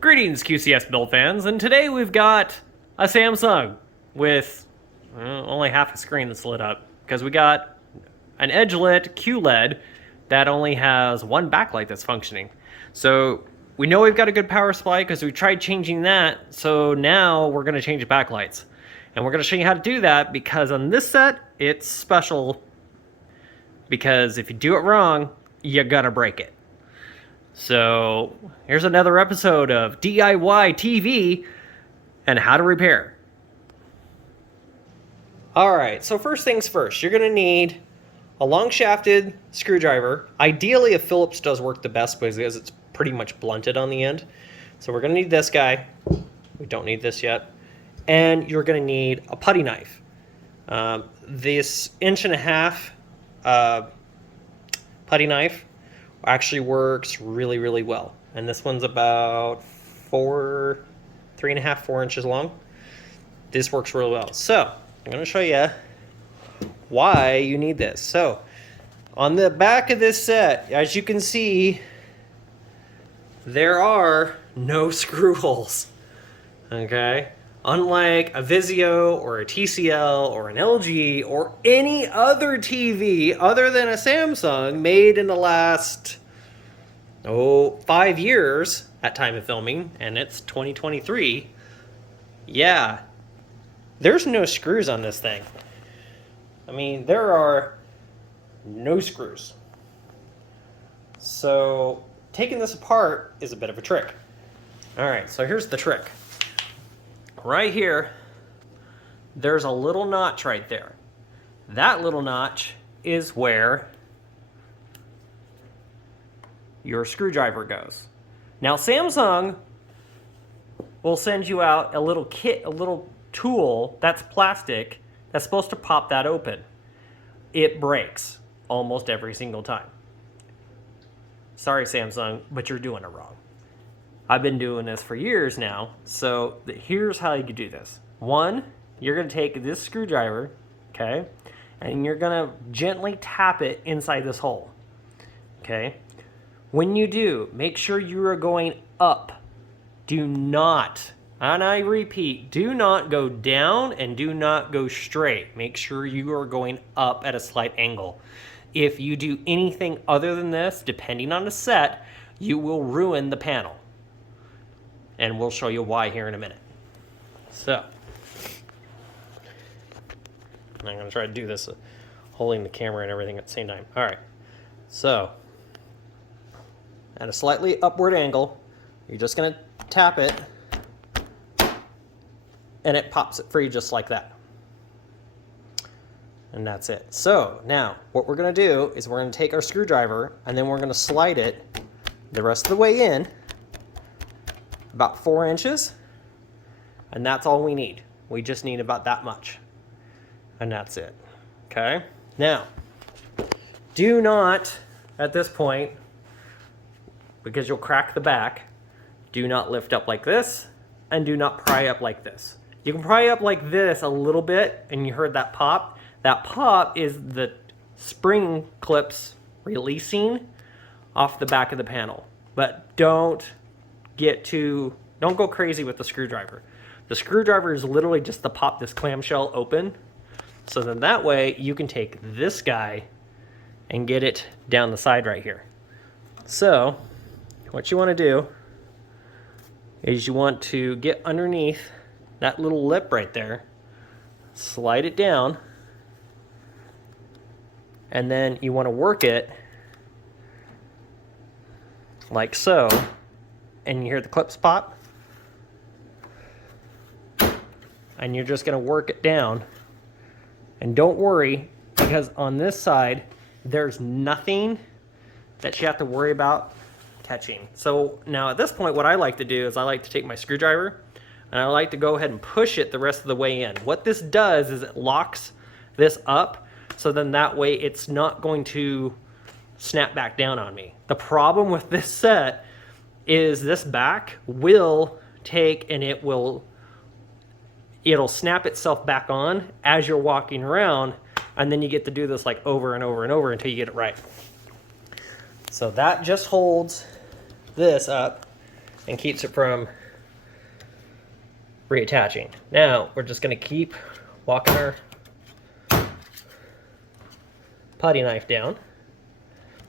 Greetings, QCS build fans, and today we've got a Samsung with only half a screen that's lit up because we got an edge-lit QLED that only has one backlight that's functioning. So we know we've got a good power supply because we tried changing that, so now we're going to change the backlights. And we're going to show you how to do that because on this set, it's special because if you do it wrong, you're going to break it. So here's another episode of DIY TV and how to repair. Alright, so first things first, you're going to need a long shafted screwdriver. Ideally a Phillips does work the best because it's pretty much blunted on the end. So we're going to need this guy. We don't need this yet. And you're going to need a putty knife. This 1.5 inch putty knife actually works really well, and this one's about 3.5 4 inches long. This works really well. So I'm going to show you why you need this. So on the back of this set, as you can see, there are no screw holes. Okay, unlike a Vizio or a TCL or an LG or any other TV other than a Samsung made in the last 5 years at time of filming, and it's 2023. Yeah, there's no screws on this thing. I mean, there are no screws. So taking this apart is a bit of a trick. All right, so here's the trick. Right here, there's a little notch right there. That little notch is where your screwdriver goes. Now Samsung will send you out a little kit, a little tool that's plastic that's supposed to pop that open. It breaks almost every single time. Sorry Samsung, but you're doing it wrong. I've been doing this for years now, so here's how you do this. One, you're going to take this screwdriver, okay, and you're going to gently tap it inside this hole, okay? When you do, make sure you are going up. Do not, and I repeat, do not go down and do not go straight. Make sure you are going up at a slight angle. If you do anything other than this, depending on the set, you will ruin the panel. And we'll show you why here in a minute. So, I'm going to try to do this holding the camera and everything at the same time. All right, so at a slightly upward angle, you're just going to tap it, and it pops it free just like that. And that's it. So now what we're going to do is we're going to take our screwdriver and then we're going to slide it the rest of the way in, about 4 inches, and that's all we need. We just need about that much, and that's it. Okay, now do not at this point, because you'll crack the back, do not lift up like this and do not pry up like this. You can pry up like this a little bit, and you heard that pop. That pop is the spring clips releasing off the back of the panel, but don't go crazy with the screwdriver. The screwdriver is literally just to pop this clamshell open, so then that way you can take this guy and get it down the side right here. So what you want to do is you want to get underneath that little lip right there, slide it down, and then you want to work it like so. And you hear the clips pop, and you're just going to work it down. And don't worry, because on this side there's nothing that you have to worry about touching. So now at this point, what I like to do is I like to take my screwdriver and I like to go ahead and push it the rest of the way in. What this does is it locks this up, so then that way it's not going to snap back down on me. The problem with this set is this back will take and it'll snap itself back on as you're walking around, and then you get to do this like over and over and over until you get it right. So that just holds this up, and keeps it from reattaching. Now we're just going to keep walking our putty knife down.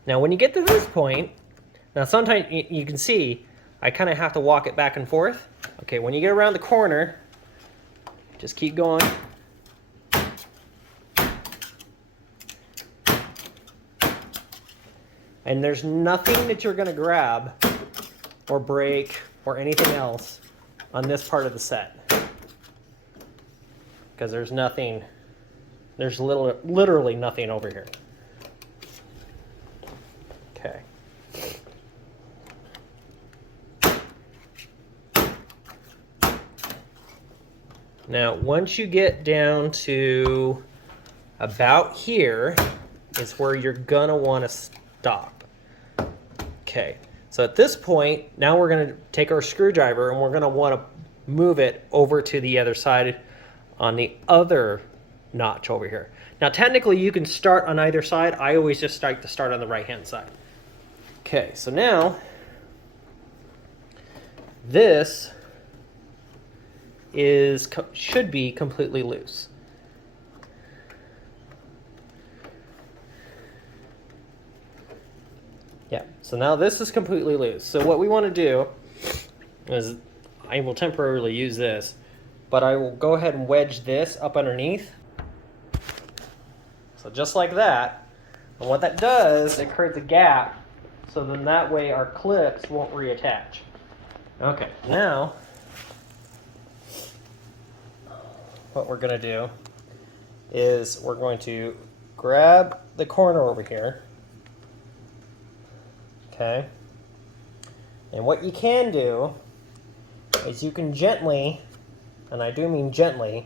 Now when you get to this point, now sometimes you can see I kind of have to walk it back and forth. Okay, when you get around the corner, just keep going. And there's nothing that you're going to grab or break or anything else on this part of the set. Because there's nothing, there's literally nothing over here. Okay. Now, once you get down to about here is where you're gonna want to stop. Okay, so at this point, now we're gonna take our screwdriver and we're gonna want to move it over to the other side on the other notch over here. Now, technically, you can start on either side. I always just like to start on the right-hand side. Okay, so now this should be completely loose. Yeah, so now this is completely loose. So what we want to do is, I will temporarily use this, but I will go ahead and wedge this up underneath. So just like that. And what that does, it creates a gap, so then that way our clips won't reattach. Okay, now what we're going to do is we're going to grab the corner over here. Okay. And what you can do is you can gently, and I do mean gently,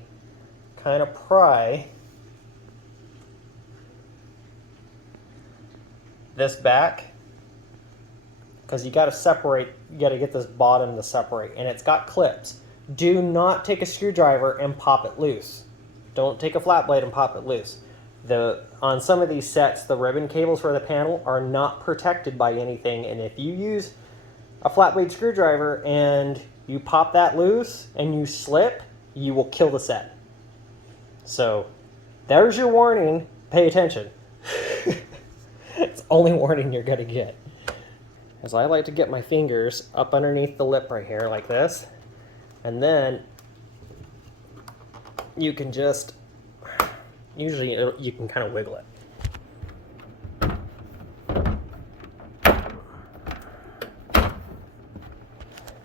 kind of pry this back, because you got to separate, you got to get this bottom to separate, and it's got clips. Do not take a screwdriver and pop it loose. Don't take a flat blade and pop it loose. On some of these sets, the ribbon cables for the panel are not protected by anything, and if you use a flat blade screwdriver and you pop that loose and you slip, you will kill the set. So there's your warning. Pay attention. It's the only warning you're going to get. As I like to get my fingers up underneath the lip right here like this, and then you can just, usually you can kind of wiggle it.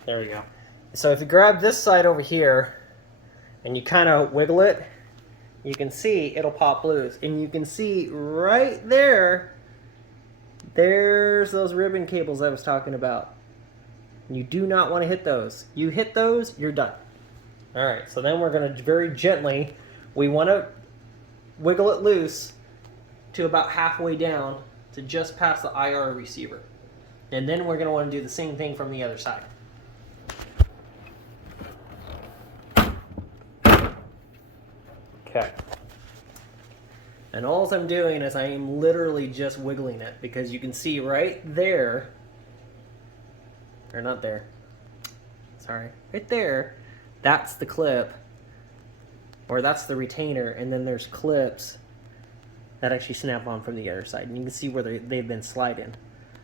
There we go. So if you grab this side over here and you kind of wiggle it, you can see it'll pop loose. And you can see right there, there's those ribbon cables I was talking about. You do not want to hit those. You hit those, you're done. All right, so then we're going to very gently, we want to wiggle it loose to about halfway down to just past the IR receiver. And then we're going to want to do the same thing from the other side. Okay. And all I'm doing is I am literally just wiggling it, because you can see right there, or not there, sorry, right there, that's the clip, or that's the retainer, and then there's clips that actually snap on from the other side. And you can see where they've been sliding,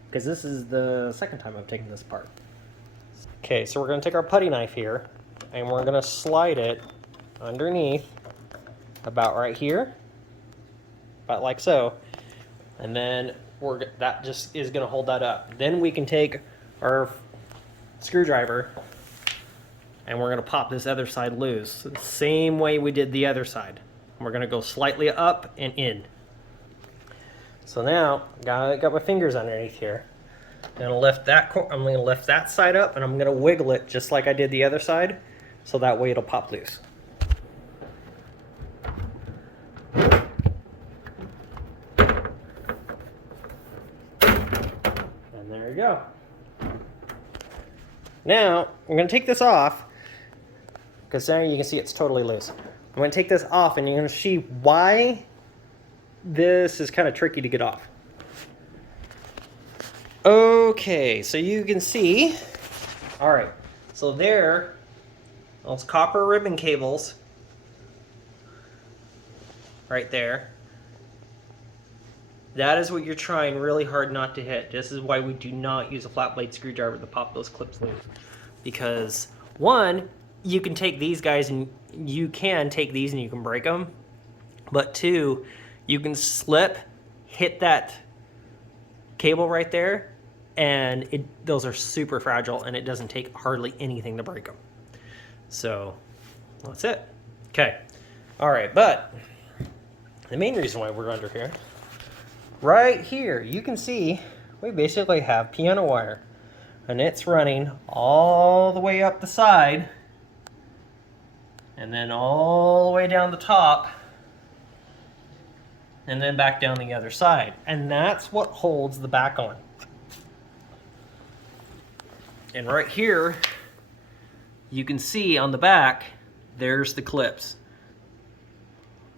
because this is the second time I've taken this apart. Okay, so we're going to take our putty knife here, and we're going to slide it underneath about right here, about like so, and then that just is going to hold that up. Then we can take our screwdriver and we're going to pop this other side loose, the same way we did the other side. We're going to go slightly up and in. So now got my fingers underneath here. I'm going to lift that side up, and I'm going to wiggle it just like I did the other side, so that way it'll pop loose. And there you go. Now I'm going to take this off, because now you can see it's totally loose. I'm going to take this off, and you're going to see why this is kind of tricky to get off. Okay, so you can see All right, so there, those copper ribbon cables right there. That is what you're trying really hard not to hit. This is why we do not use a flat blade screwdriver to pop those clips loose. Because one, you can take these guys and you can break them. But two, you can slip, hit that cable right there, and those are super fragile, and it doesn't take hardly anything to break them. So that's it. Okay. All right, but the main reason why we're under here, right here, you can see we basically have piano wire, and it's running all the way up the side and then all the way down the top and then back down the other side. And that's what holds the back on. And right here, you can see on the back, there's the clips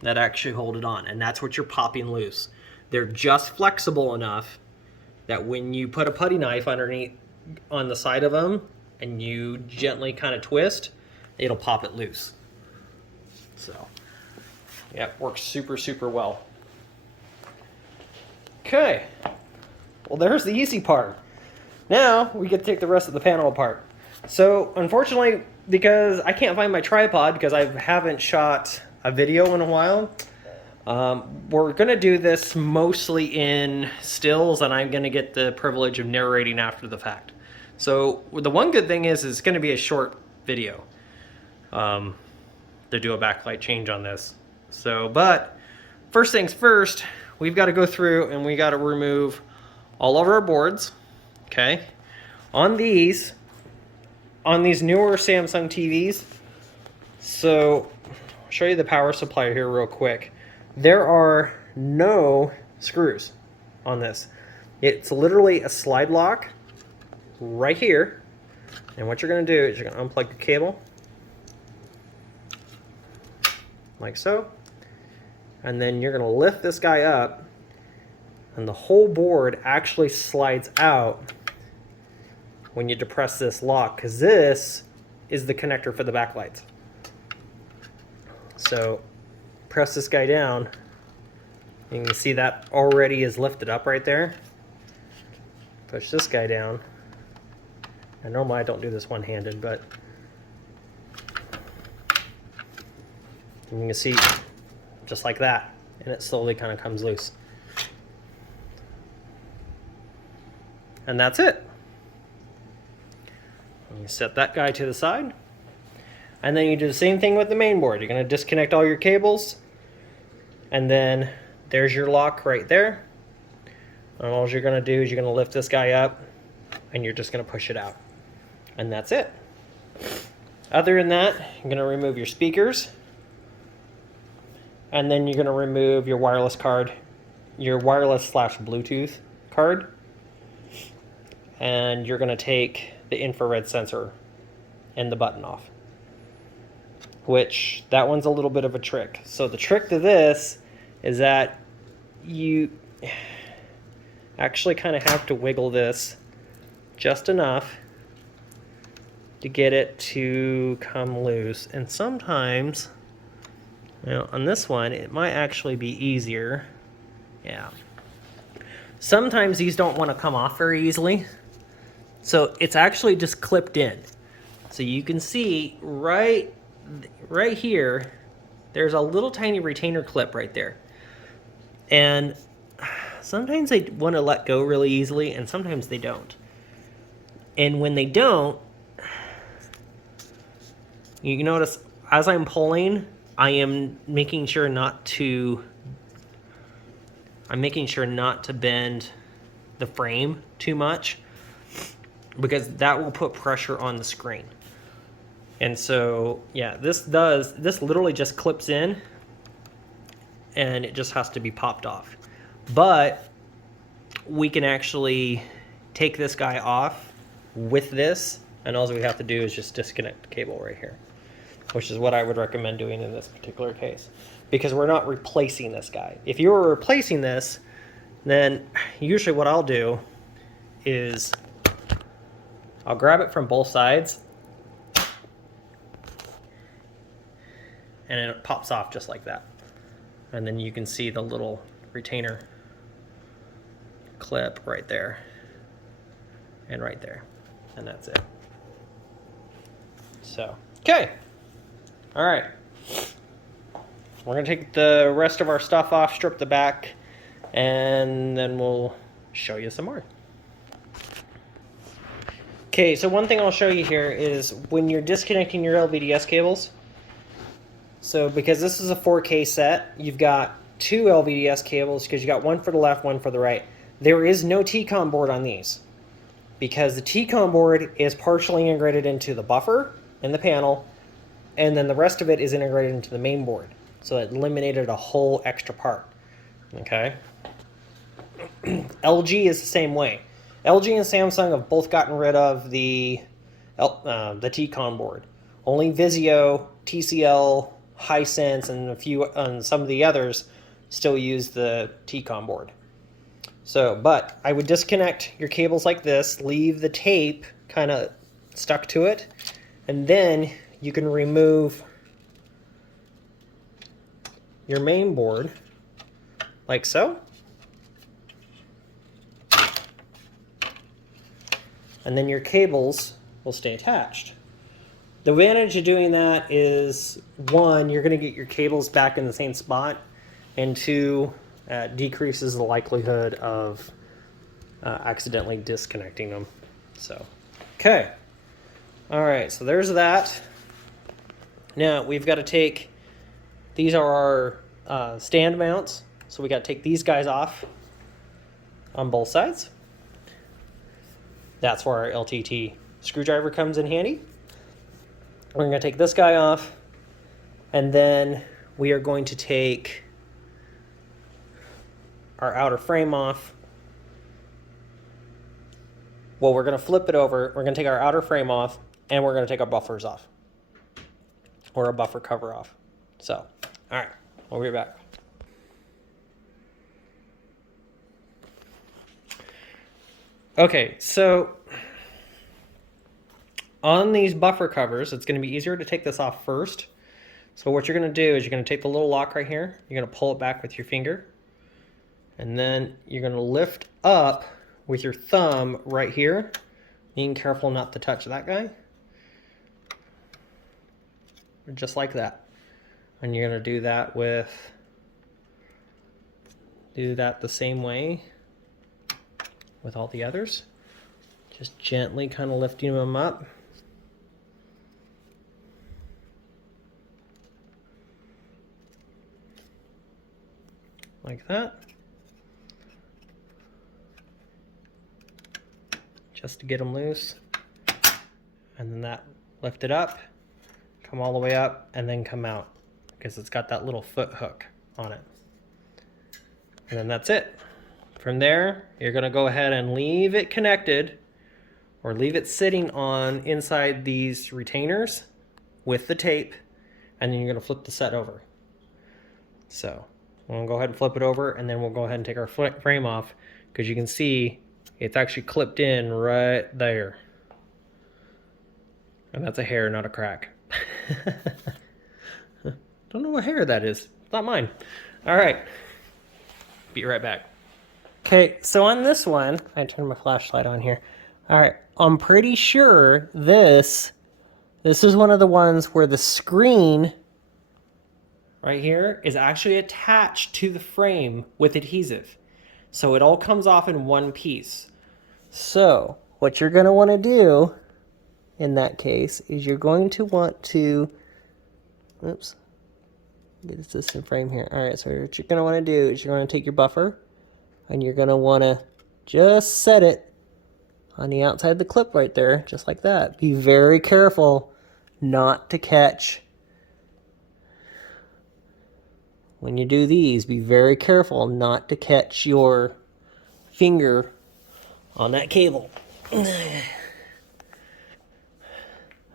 that actually hold it on. And that's what you're popping loose. They're just flexible enough that when you put a putty knife underneath on the side of them and you gently kind of twist, it'll pop it loose. So, yeah, it works super, super well. Okay, well, there's the easy part. Now we get to take the rest of the panel apart. So unfortunately, because I can't find my tripod because I haven't shot a video in a while, we're going to do this mostly in stills, and I'm going to get the privilege of narrating after the fact. So the one good thing is it's going to be a short video to do a backlight change on this. So, but first things first, we've got to go through and we got to remove all of our boards. Okay, on these newer Samsung TVs, so I'll show you the power supply here real quick. There are no screws on this. It's literally a slide lock right here. And what you're going to do is you're going to unplug the cable like so. And then you're going to lift this guy up, and the whole board actually slides out when you depress this lock, because this is the connector for the backlights. So press this guy down. You can see that already is lifted up right there. Push this guy down. And normally I don't do this one-handed, but you can see just like that, and it slowly kind of comes loose. And that's it. You set that guy to the side, and then you do the same thing with the main board. You're going to disconnect all your cables, and then there's your lock right there. And all you're going to do is you're going to lift this guy up, and you're just going to push it out. And that's it. Other than that, you're going to remove your speakers, and then you're going to remove your wireless card, your wireless / Bluetooth card, and you're going to take the infrared sensor and the button off, which that one's a little bit of a trick. So the trick to this is that you actually kind of have to wiggle this just enough to get it to come loose. And sometimes, you know, on this one, it might actually be easier. Yeah. Sometimes these don't want to come off very easily. So it's actually just clipped in. So you can see right here, there's a little tiny retainer clip right there. And sometimes they want to let go really easily, and sometimes they don't. And when they don't, you notice as I'm pulling, I am making sure not to bend the frame too much, because that will put pressure on the screen. And so, yeah, this literally just clips in, and it just has to be popped off. But we can actually take this guy off with this, and all we have to do is just disconnect the cable right here, which is what I would recommend doing in this particular case, because we're not replacing this guy. If you were replacing this, then usually what I'll do is I'll grab it from both sides, and it pops off just like that. And then you can see the little retainer clip right there and right there, and that's it. So, okay. All right. We're gonna take the rest of our stuff off, strip the back, and then we'll show you some more. Okay, so one thing I'll show you here is when you're disconnecting your LVDS cables. So because this is a 4K set, you've got two LVDS cables because you got one for the left, one for the right. There is no T-conn board on these because the T-conn board is partially integrated into the buffer and the panel, and then the rest of it is integrated into the main board. So it eliminated a whole extra part. Okay. LG is the same way. LG and Samsung have both gotten rid of the T-conn board. Only Vizio, TCL, Hisense, and some of the others still use the T-conn board. So, but I would disconnect your cables like this, leave the tape kind of stuck to it, and then you can remove your main board like so. And then your cables will stay attached. The advantage of doing that is, one, you're going to get your cables back in the same spot, and two, decreases the likelihood of accidentally disconnecting them. So, okay. All right, so there's that. Now we've got to take, these are our stand mounts, so we got to take these guys off on both sides. That's where our LTT screwdriver comes in handy. We're going to take this guy off, and then we are going to take our outer frame off. Well, we're going to flip it over. We're going to take our outer frame off, and we're going to take our buffers off, or a buffer cover off. So, all right, we'll be back. Okay, so on these buffer covers, it's going to be easier to take this off first. So what you're going to do is you're going to take the little lock right here, you're going to pull it back with your finger, and then you're going to lift up with your thumb right here, being careful not to touch that guy. Just like that. And you're going to do that the same way with all the others. Just gently kind of lifting them up. Like that. Just to get them loose. And then that, lift it up, come all the way up, and then come out, because it's got that little foot hook on it. And then that's it. From there, you're going to go ahead and leave it connected, or leave it sitting on inside these retainers with the tape, and then you're going to flip the set over. So we'll go ahead and flip it over, and then we'll go ahead and take our frame off, because you can see it's actually clipped in right there. And that's a hair, not a crack. Don't know what hair that is. It's not mine. All right. Be right back. Okay, so on this one, I turned my flashlight on here. All right, I'm pretty sure this is one of the ones where the screen right here is actually attached to the frame with adhesive. So it all comes off in one piece. So what you're going to want to do in that case is you're going to want to, oops, get this in frame here. All right, so what you're going to want to do is you're going to take your buffer, and you're going to want to just set it on the outside of the clip right there, just like that. Be very careful not to catch, when you do these, be very careful not to catch your finger on that cable.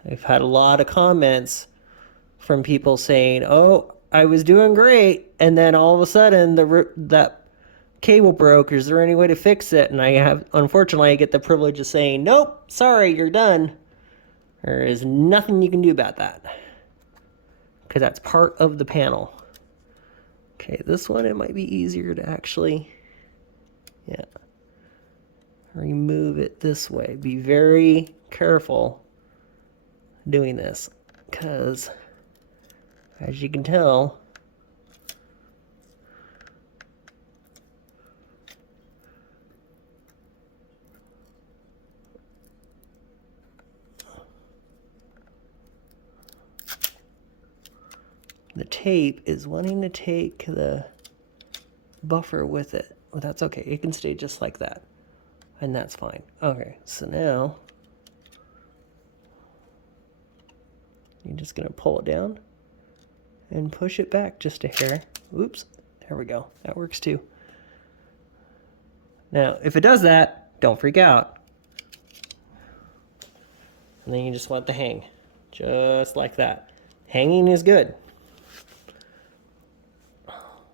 I've had a lot of comments from people saying, oh, I was doing great, and then all of a sudden that cable broke. Is there any way to fix it? And unfortunately, I get the privilege of saying, nope, sorry, you're done. There is nothing you can do about that, because that's part of the panel. Okay, this one, it might be easier to actually, yeah, remove it this way. Be very careful doing this, because as you can tell, the tape is wanting to take the buffer with it. Well, that's okay. It can stay just like that. And that's fine. Okay, so now you're just going to pull it down and push it back just a hair. Oops. There we go. That works too. Now, if it does that, don't freak out. And then you just want it to hang. Just like that. Hanging is good.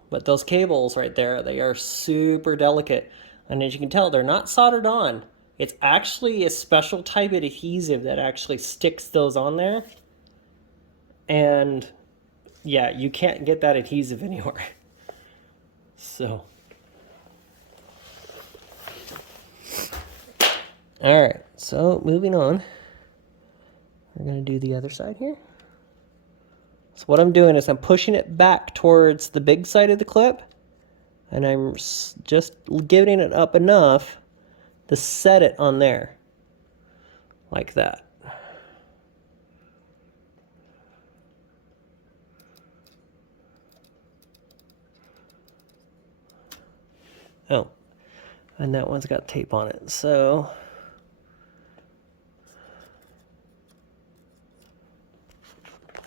But those cables right there, they are super delicate. And as you can tell, they're not soldered on. It's actually a special type of adhesive that actually sticks those on there. And yeah, you can't get that adhesive anywhere. So. All right, so moving on. We're gonna do the other side here. So what I'm doing is I'm pushing it back towards the big side of the clip, and I'm just giving it up enough to set it on there, like that. Oh, and that one's got tape on it, so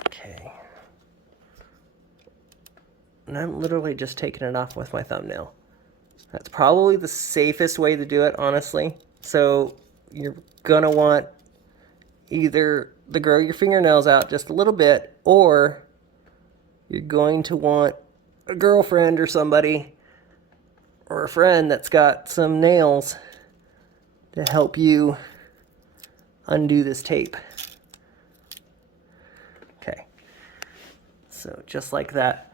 okay. And I'm literally just taking it off with my thumbnail. That's probably the safest way to do it, honestly. So you're gonna want either to grow your fingernails out just a little bit, or you're going to want a girlfriend or somebody or a friend that's got some nails to help you undo this tape. Okay, so just like that.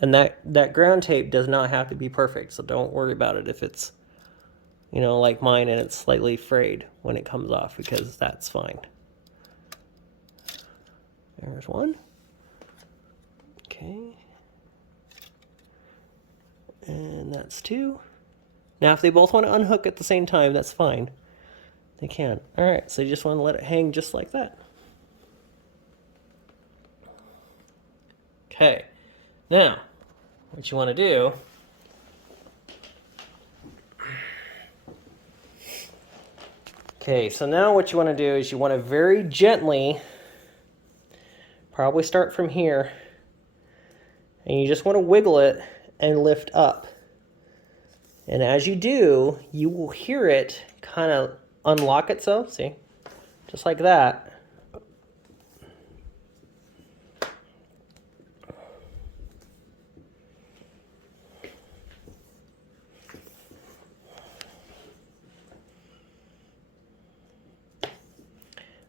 And that ground tape does not have to be perfect, so don't worry about it if it's, you know, like mine and it's slightly frayed when it comes off, because that's fine. There's one. Okay. And that's two. Now if they both want to unhook at the same time, that's fine. They can. All right, so you just want to let it hang just like that. Okay. Now, what you want to do so now what you want to do is you want to very gently, probably start from here, and you just want to wiggle it and lift up. And as you do, you will hear it kind of unlock itself, see? Just like that.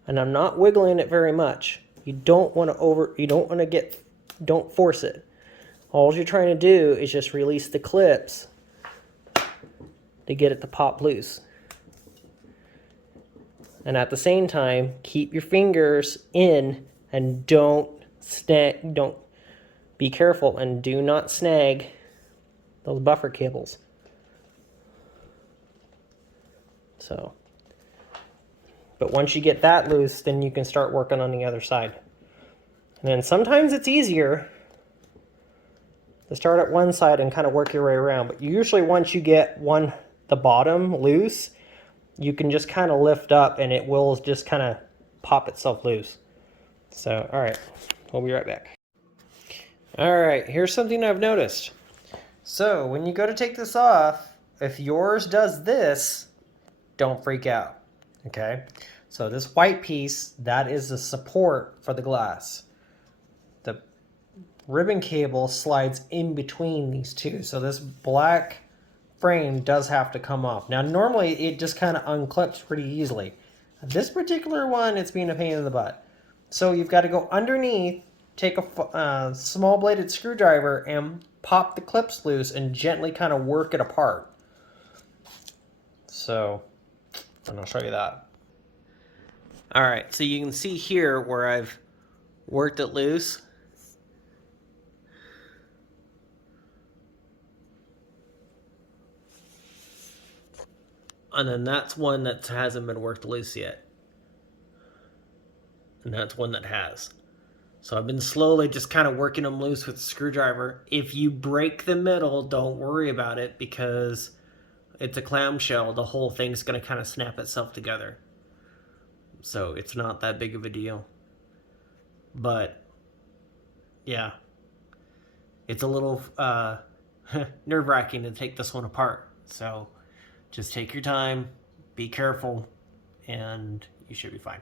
And I'm not wiggling it very much. You don't want to don't force it. All you're trying to do is just release the clips to get it to pop loose. And at the same time, keep your fingers in and don't be careful and do not snag those buffer cables. So. But once you get that loose, then you can start working on the other side. And then sometimes it's easier to start at one side and kind of work your way around. But usually once you get the bottom loose, you can just kind of lift up and it will just kind of pop itself loose. So, all right, we'll be right back. All right, here's something I've noticed. So when you go to take this off, if yours does this, don't freak out. Okay, so this white piece, that is the support for the glass. ribbon cable slides in between these two. So this black frame does have to come off. Now normally it just kind of unclips pretty easily. This particular one, it's being a pain in the butt. So you've got to go underneath, take a small bladed screwdriver and pop the clips loose and gently kind of work it apart. So, and I'll show you that. All right, so you can see here where I've worked it loose. And then that's one that hasn't been worked loose yet. And that's one that has. So I've been slowly just kind of working them loose with the screwdriver. If you break the middle, don't worry about it because it's a clamshell. The whole thing's going to kind of snap itself together. So it's not that big of a deal. But yeah, it's a little nerve-wracking to take this one apart. So just take your time, be careful, and you should be fine.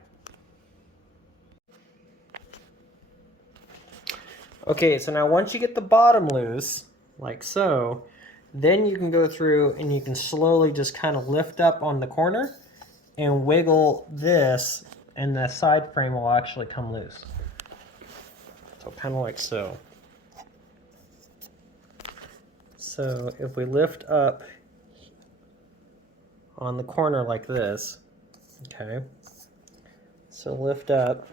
Okay, so now once you get the bottom loose, like so, then you can go through and you can slowly just kind of lift up on the corner and wiggle this, and the side frame will actually come loose. So kind of like so. So if we lift up on the corner like this, okay, so lift up,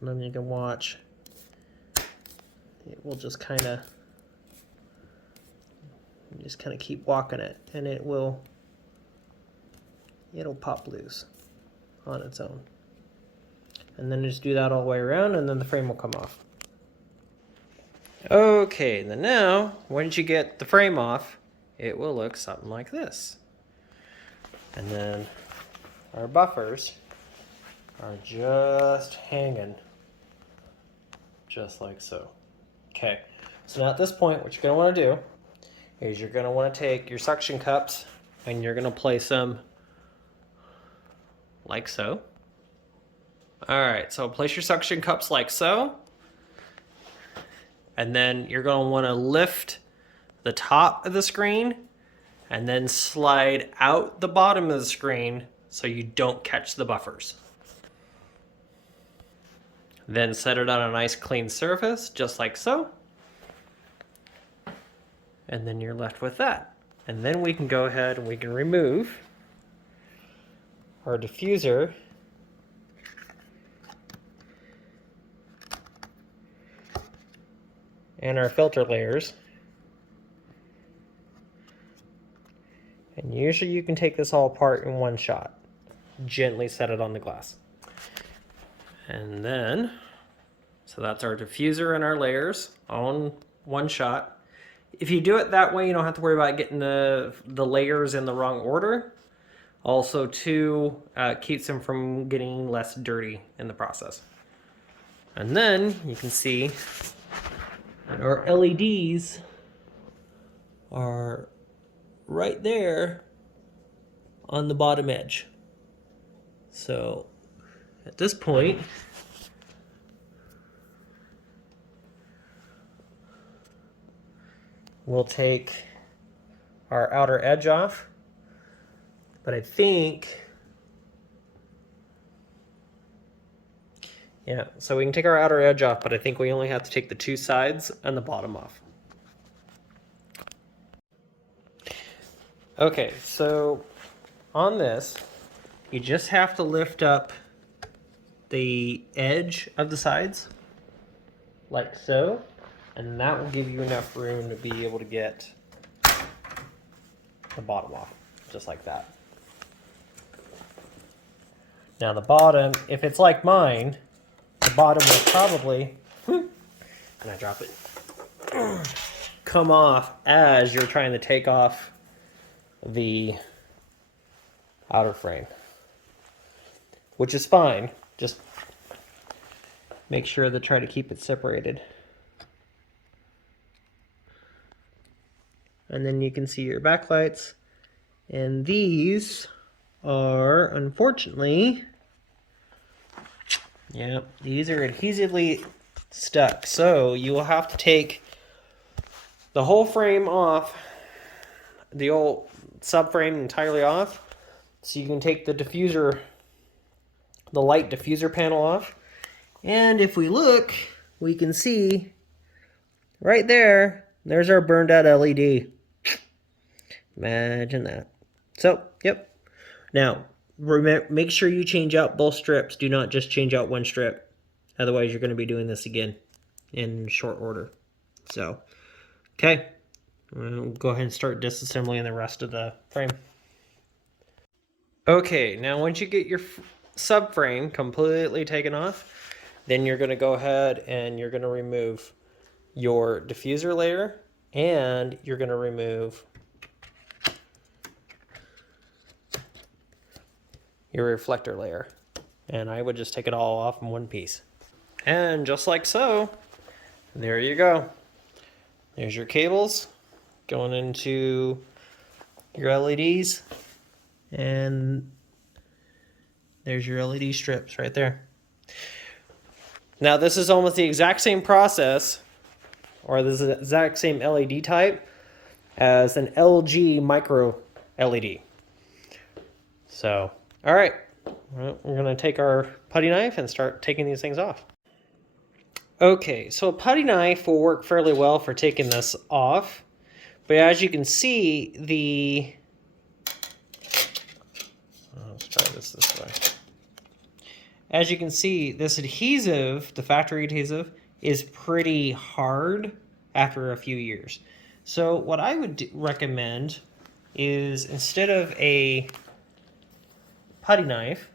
and then you can watch, it will just kind of keep walking it, and it'll pop loose on its own. And then just do that all the way around, and then the frame will come off. Okay, then now, once you get the frame off, it will look something like this. And then our buffers are just hanging, just like so. Okay, so now at this point, what you're going to want to do is you're going to want to take your suction cups and you're going to place them like so. Alright, so place your suction cups like so. And then you're going to want to lift the top of the screen and then slide out the bottom of the screen so you don't catch the buffers. Then set it on a nice clean surface, just like so. And then you're left with that. And then we can go ahead and we can remove our diffuser and our filter layers. And usually you can take this all apart in one shot. Gently set it on the glass. And then, so that's our diffuser and our layers on one shot. If you do it that way, you don't have to worry about getting the layers in the wrong order. Also, too, keeps them from getting less dirty in the process. And then you can see that our LEDs are right there on the bottom edge. So at this point, we'll take our outer edge off, but I think, yeah, so we can take our outer edge off, but I think we only have to take the two sides and the bottom off. Okay, so on this, you just have to lift up the edge of the sides, like so, and that will give you enough room to be able to get the bottom off, just like that. Now the bottom, if it's like mine, the bottom will probably, and I drop it, come off as you're trying to take off the outer frame, which is fine. Just make sure to try to keep it separated. And then you can see your backlights, and these are, unfortunately, yeah, these are adhesively stuck. So you will have to take the whole frame off, the old subframe entirely off. So you can take the diffuser, the light diffuser panel off. And if we look, we can see right there, there's our burned out LED. Imagine that. So, yep. Now, make sure you change out both strips. Do not just change out one strip. Otherwise, you're going to be doing this again in short order. So, okay. We'll go ahead and start disassembling the rest of the frame. Okay, now once you get your subframe completely taken off, then you're going to go ahead and you're going to remove your diffuser layer, and you're going to remove your reflector layer. And I would just take it all off in one piece. And just like so, there you go. There's your cables going into your LEDs, and there's your LED strips right there. Now this is almost the exact same process, or this is the exact same LED type as an LG micro LED. So, all right, we're gonna take our putty knife and start taking these things off. Okay, so a putty knife will work fairly well for taking this off, but as you can see, let's try this way. As you can see, this adhesive, the factory adhesive, is pretty hard after a few years. So what I would recommend is, instead of a putty knife,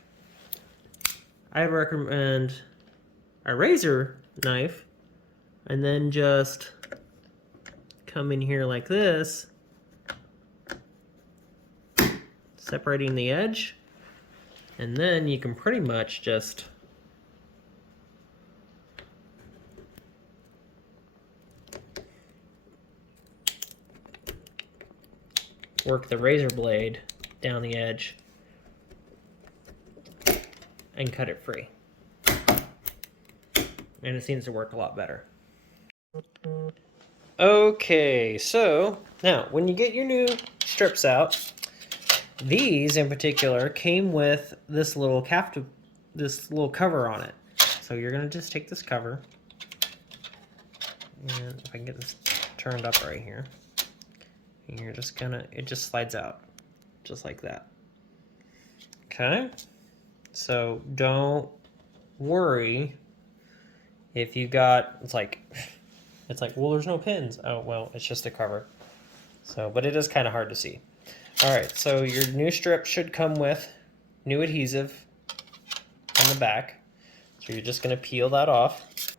I recommend a razor knife, and then just come in here like this, separating the edge, and then you can pretty much just work the razor blade down the edge and cut it free. And it seems to work a lot better. Okay, so now when you get your new strips out, these in particular came with this little cover on it. So you're gonna just take this cover, and if I can get this turned up right here, and you're just gonna, it just slides out, just like that. Okay, so don't worry if you got, it's like, well, there's no pins. Oh, well, it's just a cover. So, but it is kind of hard to see. All right, so your new strip should come with new adhesive on the back. So you're just gonna peel that off.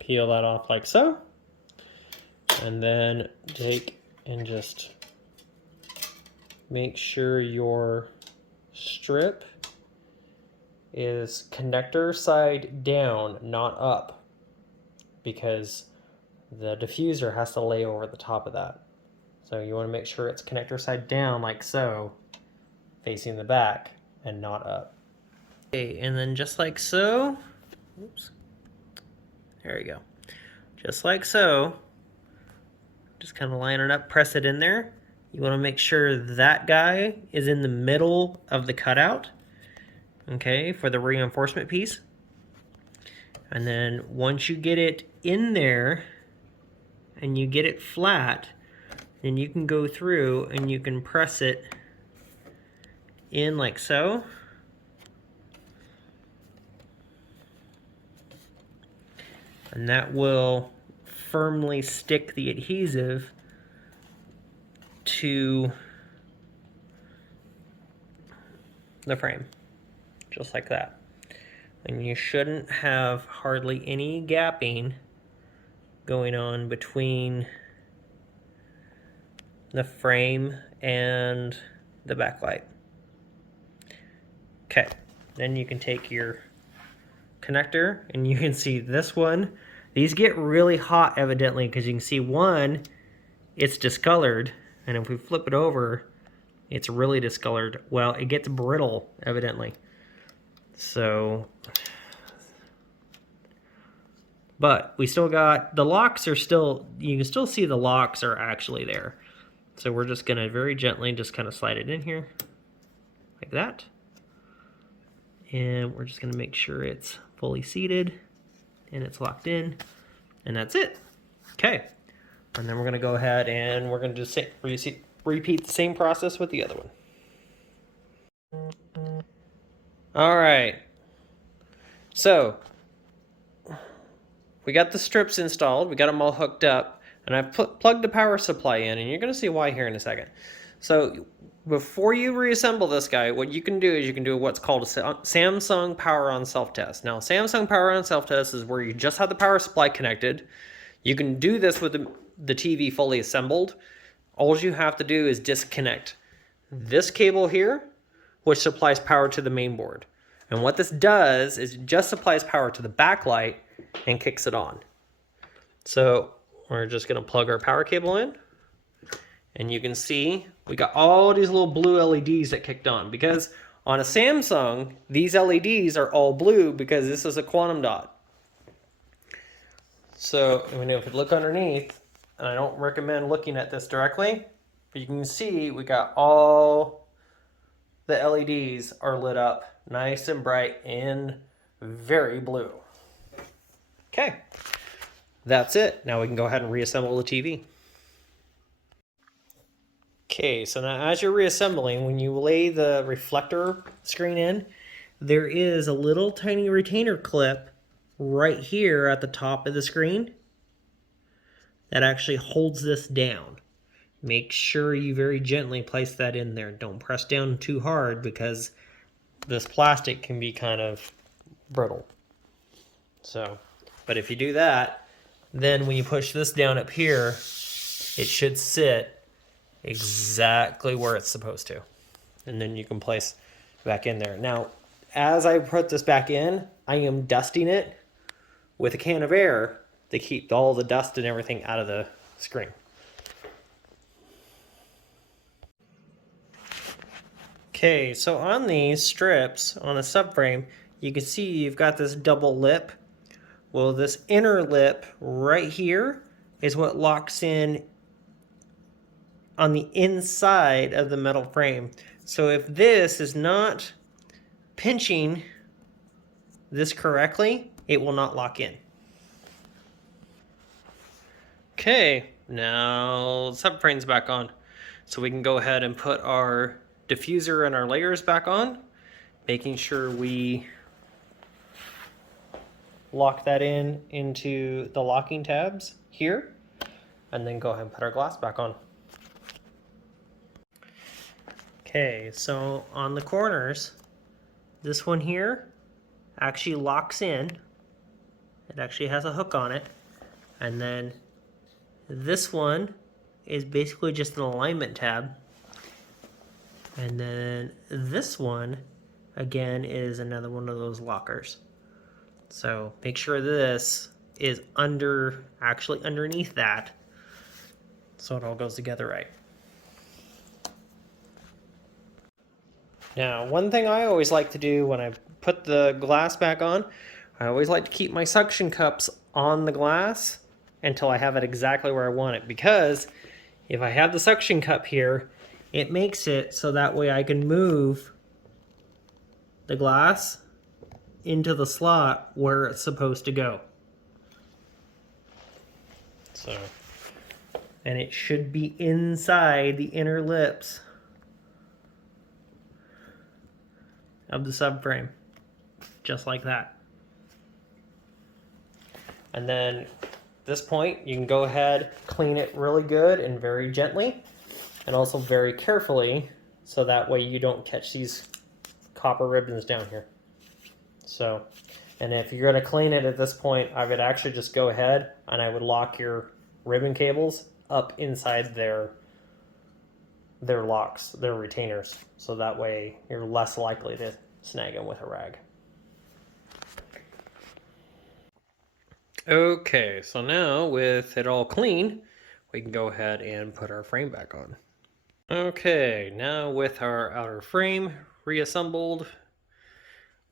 Peel that off like so. And then take and just make sure your strip is connector side down, not up, because the diffuser has to lay over the top of that. So you want to make sure it's connector side down like so, facing the back and not up. Okay, and then just like so, oops, there we go. Just like so, just kind of line it up, press it in there. You want to make sure that guy is in the middle of the cutout, okay, for the reinforcement piece. And then once you get it in there and you get it flat, then you can go through and you can press it in like so. And that will firmly stick the adhesive to the frame, just like that. And you shouldn't have hardly any gapping going on between the frame and the backlight. Okay, then you can take your connector and you can see this one. These get really hot evidently, because you can see one, it's discolored, and if we flip it over, It's really discolored. Well, it gets brittle, evidently. So, but we still got, the locks are still, you can still see the locks are actually there. So we're just gonna very gently just kind of slide it in here, like that. And we're just gonna make sure it's fully seated and it's locked in, and that's it. Okay, and then we're gonna go ahead and we're gonna just repeat the same process with the other one. All right, so we got the strips installed, we got them all hooked up, and I've plugged the power supply in, and you're gonna see why here in a second. So before you reassemble this guy, what you can do is you can do what's called a Samsung Power On Self-Test. Now, Samsung Power On Self-Test is where you just have the power supply connected. You can do this with the TV fully assembled. All you have to do is disconnect this cable here, which supplies power to the main board. And what this does is it just supplies power to the backlight and kicks it on. So we're just gonna plug our power cable in. And you can see we got all these little blue LEDs that kicked on, because on a Samsung, these LEDs are all blue because this is a quantum dot. So if you look underneath, and I don't recommend looking at this directly, but you can see we got all the LEDs are lit up nice and bright and very blue. Okay, that's it. Now we can go ahead and reassemble the TV. Okay, so now as you're reassembling, when you lay the reflector screen in, there is a little tiny retainer clip right here at the top of the screen that actually holds this down. Make sure you very gently place that in there. Don't press down too hard because this plastic can be kind of brittle. So, but if you do that, then when you push this down up here, it should sit exactly where it's supposed to. And then you can place back in there. Now, as I put this back in, I am dusting it with a can of air to keep all the dust and everything out of the screen. Okay, so on these strips, on the subframe, you can see you've got this double lip. Well, this inner lip right here is what locks in on the inside of the metal frame. So if this is not pinching this correctly, it will not lock in. Okay, now subframe's back on. So we can go ahead and put our diffuser and our layers back on, making sure we lock that into the locking tabs here, and then go ahead and put our glass back on. Okay, so on the corners, this one here actually locks in. It actually has a hook on it. And then this one is basically just an alignment tab. And then this one, again, is another one of those lockers. So make sure this is actually underneath that, so it all goes together right. Now, one thing I always like to do when I put the glass back on, I always like to keep my suction cups on the glass until I have it exactly where I want it, because if I have the suction cup here, it makes it so that way I can move the glass into the slot where it's supposed to go. So, and it should be inside the inner lips of the subframe, just like that. And then at this point, you can go ahead, clean it really good and very gently, and also very carefully, so that way you don't catch these copper ribbons down here. So, and if you're going to clean it at this point, I would actually just go ahead and I would lock your ribbon cables up inside their locks, their retainers, so that way you're less likely to snag them with a rag. Okay, so now with it all clean, we can go ahead and put our frame back on. Okay, now with our outer frame reassembled,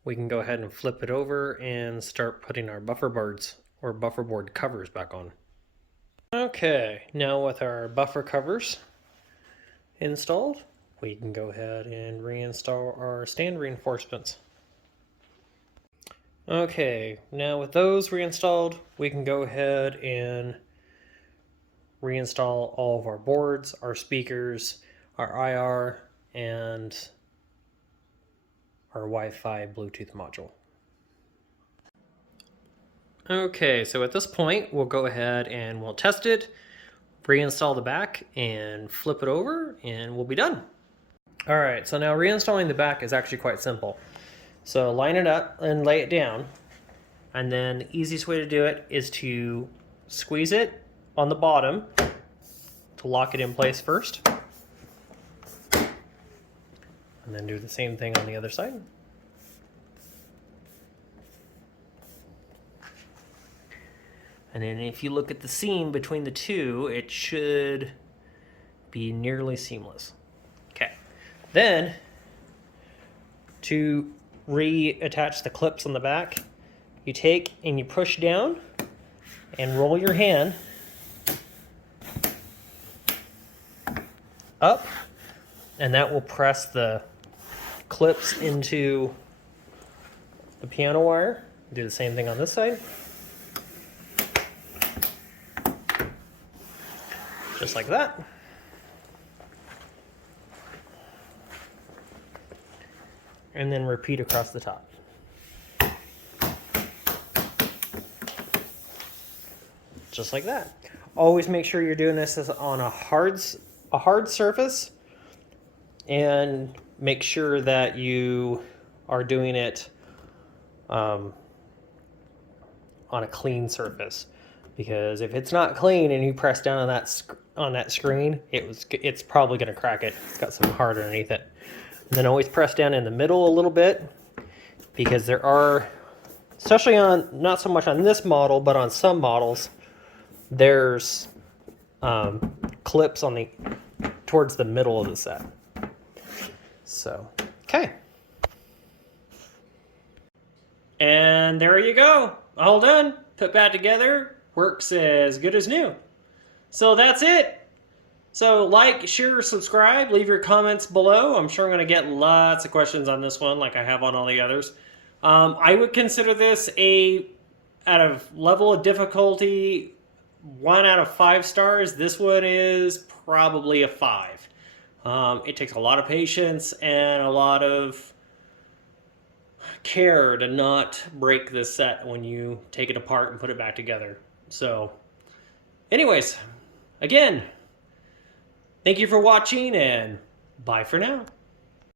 we can go ahead and flip it over and start putting our buffer boards or buffer board covers back on. Okay, now with our buffer covers installed, we can go ahead and reinstall our stand reinforcements. Okay, now with those reinstalled, we can go ahead and reinstall all of our boards, our speakers, our IR, and our Wi-Fi Bluetooth module. Okay, so at this point, we'll go ahead and we'll test it, reinstall the back, and flip it over, and we'll be done. All right, so now reinstalling the back is actually quite simple. So line it up and lay it down, and then the easiest way to do it is to squeeze it on the bottom to lock it in place first, and then do the same thing on the other side. And then if you look at the seam between the two, it should be nearly seamless. Okay, then to reattach the clips on the back, you take and you push down and roll your hand up, and that will press the clips into the piano wire. Do the same thing on this side. Just like that. And then repeat across the top. Just like that. Always make sure you're doing this on a hard surface, and make sure that you are doing it on a clean surface, because if it's not clean and you press down on that screen, it's probably going to crack it. It's got some hard underneath it. And then always press down in the middle a little bit, because there are, especially on, not so much on this model, but on some models, there's clips on towards the middle of the set. So, okay. And there you go. All done. Put back together. Works as good as new. So that's it. So like, share, subscribe, leave your comments below. I'm sure I'm going to get lots of questions on this one like I have on all the others. I would consider this out of level of difficulty, 1 out of 5 stars. This one is probably a 5. It takes a lot of patience and a lot of care to not break this set when you take it apart and put it back together. So anyways, again, thank you for watching, and bye for now.